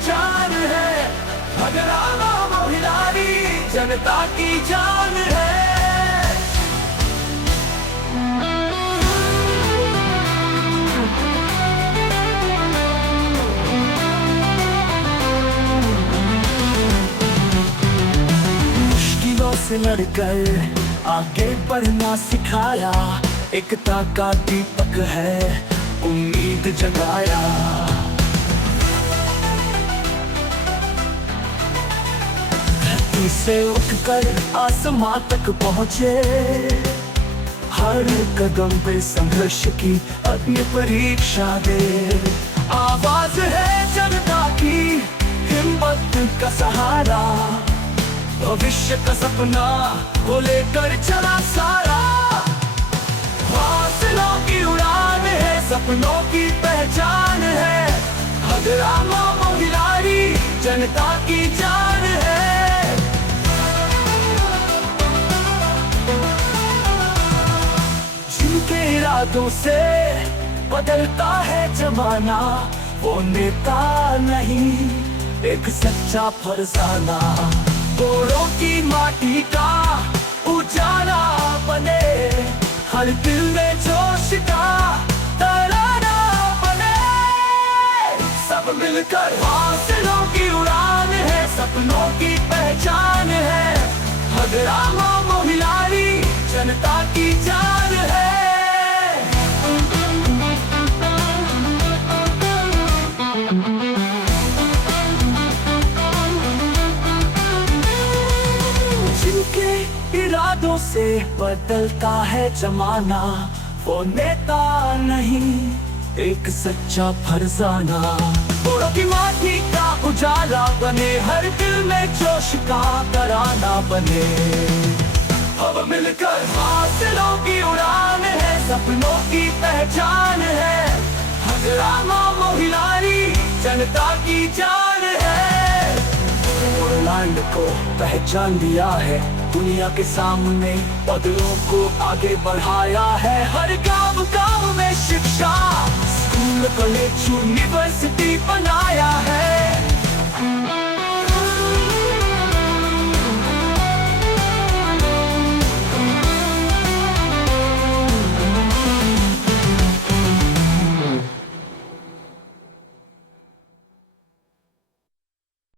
पहचान है। भगरामा मोहिलारी जनता की जान है। मुश्किलों से लड़कर आगे बढ़ना सिखाया, एकता का दीपक है उम्मीद जगाया। धरती से उठकर आसमां तक पहुँचे, हर कदम पे संघर्ष की अग्नि परीक्षा दे। आवाज है जनता की, हिम्मत का सहारा, भविष्य का सपना वो लेकर चला सारा। हौसलों की उड़ान है, सपनों की पहचान है। भगरामा मोहिलारी जनता की जान है। जिनके इरादों से बदलता है जमाना, वो नेता नहीं एक सच्चा फरसाना। गोरों की माटी का उजाला बने, हर दिल में जोश का तराना बने। सब मिलकर हौसलों की उड़ान है, सपनों की पहचान है। भगरामा मोहिलारी जनता की जान है। इरादों से बदलता है जमाना, वो नेता नहीं एक सच्चा फरसाना। गोरों की माटी का उजाला बने, हर दिल में जोश का तराना बने। अब मिलकर हौसलों की उड़ान है, सपनों की पहचान है। भगरामा मोहिलारी जनता की जान है। लैंड को पहचान दिया है, दुनिया के सामने बदलों को आगे बढ़ाया है। हर गांव गांव में शिक्षा, स्कूल कॉलेज यूनिवर्सिटी बनाया है।